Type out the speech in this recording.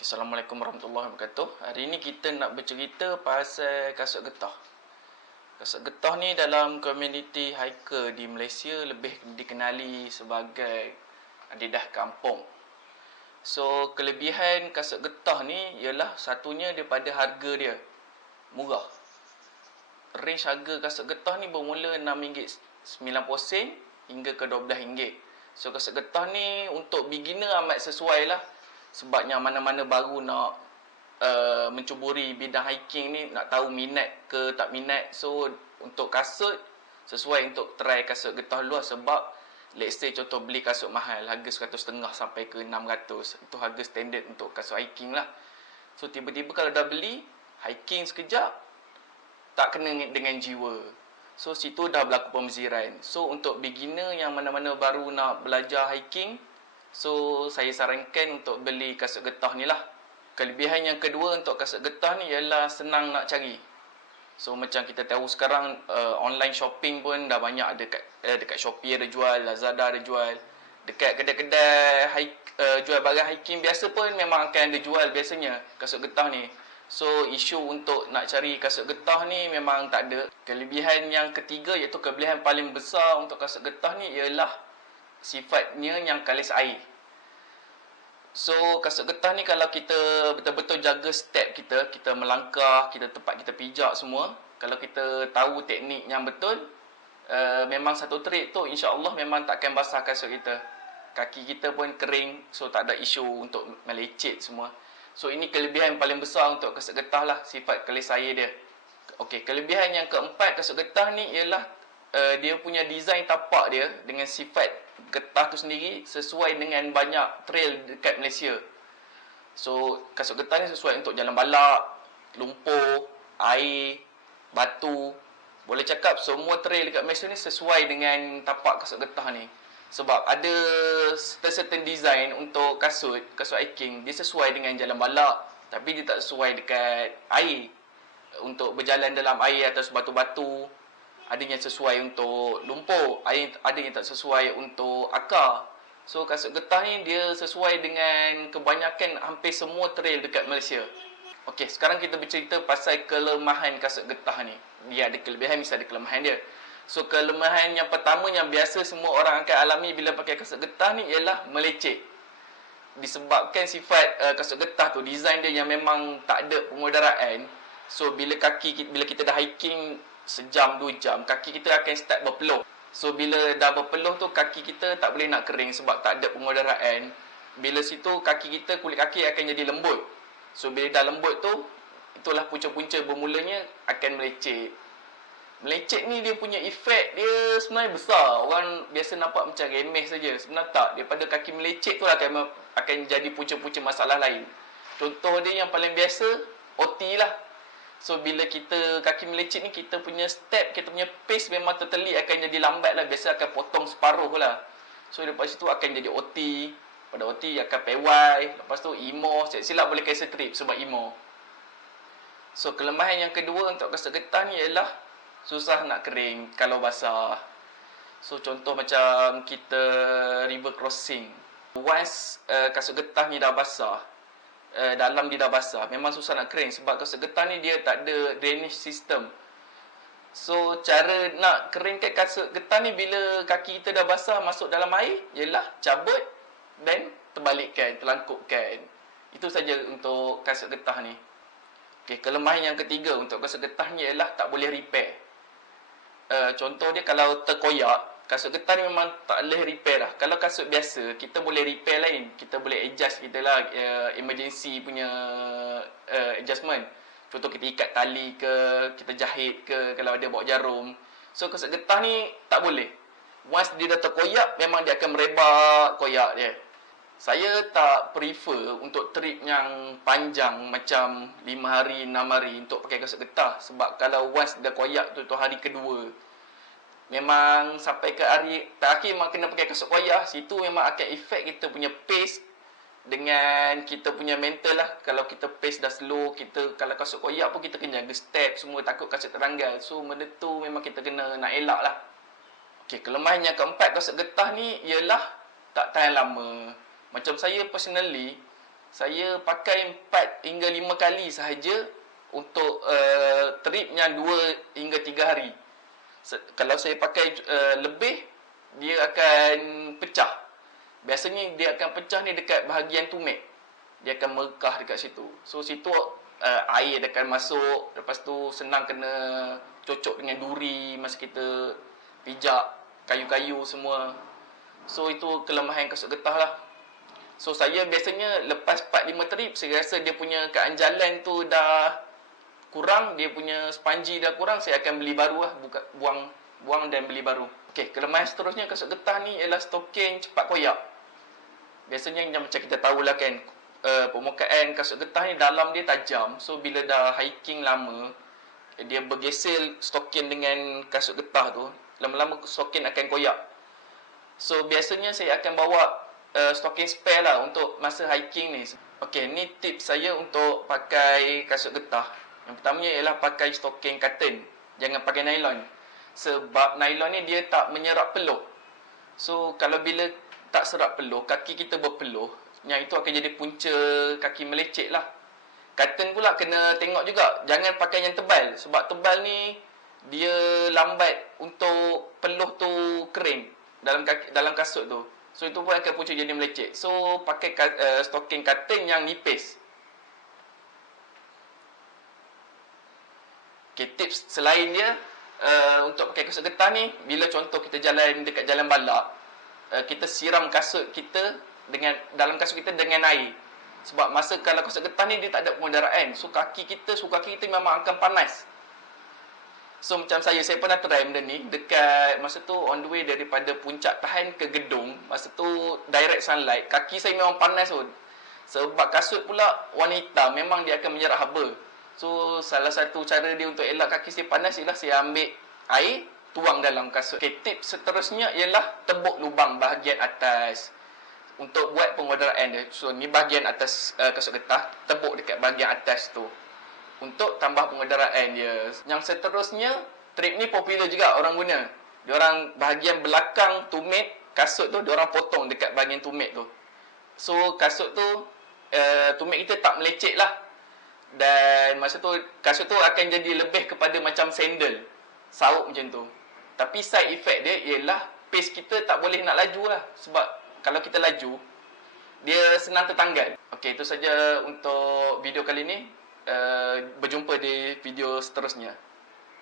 Assalamualaikum warahmatullahi wabarakatuh. Hari ini kita nak bercerita pasal kasut getah. Kasut getah ni dalam komuniti hiker di Malaysia lebih dikenali sebagai Adidas kampung. So, kelebihan kasut getah ni ialah satunya daripada harga dia. Murah. Range harga kasut getah ni bermula RM6.90 hingga ke RM12. So, kasut getah ni untuk beginner amat sesuai lah. Sebabnya mana-mana baru nak mencuburi bidang hiking ni, nak tahu minat ke tak minat. So, untuk kasut, sesuai untuk try kasut getah luar. Sebab, let's say contoh beli kasut mahal, harga RM150 sampai ke RM600. Itu harga standard untuk kasut hiking lah. So, tiba-tiba kalau dah beli, hiking sekejap, tak kena dengan jiwa. So, situ dah berlaku pembeziran. So, untuk beginner yang mana-mana baru nak belajar hiking, so, saya sarankan untuk beli kasut getah ni lah. Kelebihan yang kedua untuk kasut getah ni ialah senang nak cari. So, macam kita tahu sekarang, online shopping pun dah banyak. Dekat Shopee ada jual, Lazada ada jual. Dekat kedai-kedai jual barang hiking biasa pun memang akan ada jual biasanya kasut getah ni. So, isu untuk nak cari kasut getah ni memang tak ada. Kelebihan yang ketiga, iaitu kelebihan paling besar untuk kasut getah ni ialah sifatnya yang kalis air. So, kasut getah ni kalau kita betul-betul jaga step kita, kita melangkah, tempat kita pijak semua, kalau kita tahu teknik yang betul, memang satu trip tu insya-Allah memang takkan basah kasut kita. Kaki kita pun kering, so tak ada isu untuk melecet semua. So, ini kelebihan paling besar untuk kasut getah lah, sifat kalis air dia. Okey, kelebihan yang keempat kasut getah ni ialah dia punya design tapak dia dengan sifat getah tu sendiri sesuai dengan banyak trail dekat Malaysia. So, kasut getah ni sesuai untuk jalan balap, lumpur, air, batu. Boleh cakap semua trail dekat Malaysia ni sesuai dengan tapak kasut getah ni. Sebab ada certain design untuk kasut hiking, dia sesuai dengan jalan balap, tapi dia tak sesuai dekat air. Untuk berjalan dalam air atas batu-batu, ada yang sesuai untuk lumpur, ada yang tak sesuai untuk akar. So, kasut getah ni dia sesuai dengan kebanyakan hampir semua trail dekat Malaysia. Okey, sekarang kita bercerita pasal kelemahan kasut getah ni. Dia ada kelebihan, mesti ada kelemahan dia. So, kelemahan yang pertama yang biasa semua orang akan alami bila pakai kasut getah ni ialah melecet. Disebabkan sifat kasut getah tu, design dia yang memang tak ada pengudaraan. So, bila kita dah hiking sejam, 2 jam, kaki kita akan start berpeluh. So, bila dah berpeluh tu, kaki kita tak boleh nak kering sebab tak ada pengudaraan. Bila situ, kulit kaki akan jadi lembut. So, bila dah lembut tu, itulah punca-punca bermulanya akan melecet. Melecet ni dia punya efek dia sebenarnya besar. Orang biasa nampak macam remeh saja. Sebenarnya tak. Daripada kaki melecet tu akan jadi punca-punca masalah lain. Contoh dia yang paling biasa, OT lah. So, bila kaki melecet ni, kita punya step, kita punya pace memang totally akan jadi lambat lah. Biasa akan potong separuh lah. So, lepas tu akan jadi OT. Pada OT akan PY. Lepas tu emo. Silap boleh cancel trip sebab emo. So, kelemahan yang kedua untuk kasut getah ni ialah susah nak kering kalau basah. So, contoh macam kita river crossing. Once kasut getah ni dah basah, dalam dia dah basah, memang susah nak kering. Sebab kasut getah ni dia tak ada drainage system. So, cara nak keringkan kasut getah ni bila kaki kita dah basah masuk dalam air ialah cabut dan terbalikkan, terlangkupkan. Itu saja untuk kasut getah ni. Okay, kelemahan yang ketiga untuk kasut getah ni ialah tak boleh repair. Contoh dia kalau terkoyak, kasut getah ni memang tak boleh repair lah. Kalau kasut biasa, kita boleh repair lain. Kita boleh adjust kita lah, emergency punya adjustment. Contoh kita ikat tali ke, kita jahit ke, kalau ada bawa jarum. So, kasut getah ni tak boleh. Once dia dah terkoyak, memang dia akan merebak koyak dia. Saya tak prefer untuk trip yang panjang macam 5 hari, 6 hari untuk pakai kasut getah. Sebab kalau once dah koyak tu hari kedua, memang sampai ke hari terakhir memang kena pakai kasut koyak. Situ memang akan efek kita punya pace dengan kita punya mental lah. Kalau kita pace dah slow, kalau kasut koyak pun kita kena jaga step semua, takut kasut teranggal. So, benda tu memang kita kena nak elak lah. Okay, kelemahan yang keempat kasut getah ni ialah tak tahan lama. Macam saya personally, saya pakai 4 hingga 5 kali sahaja untuk trip yang 2 hingga 3 hari. Kalau saya pakai lebih, dia akan pecah. Biasanya dia akan pecah ni dekat bahagian tumit. Dia akan merekah dekat situ. So situ air dia akan masuk. Lepas tu senang kena cocok dengan duri masa kita pijak kayu-kayu semua. So itu kelemahan kasut getah lah. So saya biasanya lepas 4-5 trip, saya rasa dia punya keadaan jalan tu dah kurang, dia punya spongy dah kurang, saya akan beli baru lah. Buang dan beli baru. Okey, kelemahan seterusnya kasut getah ni ialah stoking cepat koyak. Biasanya macam kita tahulah kan, permukaan kasut getah ni dalam dia tajam. So bila dah hiking lama, dia bergesel stokin dengan kasut getah tu, lama-lama stokin akan koyak. So biasanya saya akan bawa stokin spare lah untuk masa hiking ni. Okey, ni tips saya untuk pakai kasut getah. Yang pertamanya ialah pakai stokin cotton, jangan pakai nylon. Sebab nylon ni dia tak menyerap peluh. So kalau bila tak serap peluh, kaki kita berpeluh, yang itu akan jadi punca kaki melecet lah. Cotton pula kena tengok juga, jangan pakai yang tebal. Sebab tebal ni dia lambat untuk peluh tu kering dalam kasut tu. So itu pun akan punca jadi melecet. So pakai stoking cotton yang nipis. Okay, tips selain dia untuk pakai kasut getah ni, bila contoh kita jalan dekat jalan balak, kita siram kasut kita dalam kasut kita dengan air. Sebab masa kalau kasut getah ni dia tak ada pengudaraan. So kaki kita memang akan panas. So macam saya pernah try benda ni dekat masa tu on the way daripada Puncak Tahan ke Gedong. Masa tu direct sunlight, kaki saya memang panas tu. Sebab kasut pula warna hitam, memang dia akan menyerap haba. So salah satu cara dia untuk elak kaki saya panas ialah saya ambil air, tuang dalam kasut. Okay, tips seterusnya ialah tebuk lubang bahagian atas untuk buat pengudaraan dia. So ni bahagian atas kasut getah, tebuk dekat bahagian atas tu untuk tambah pengudaraan dia. Yang seterusnya, trip ni popular juga orang guna. Diorang bahagian belakang tumit kasut tu, diorang potong dekat bahagian tumit tu. So kasut tu, tumit kita tak melecet lah. Dan masa tu kasut tu akan jadi lebih kepada macam sandal, sauk macam tu. Tapi side effect dia ialah pace kita tak boleh nak laju lah. Sebab kalau kita laju, dia senang tertanggal. Okey, itu saja untuk video kali ni. Berjumpa di video seterusnya.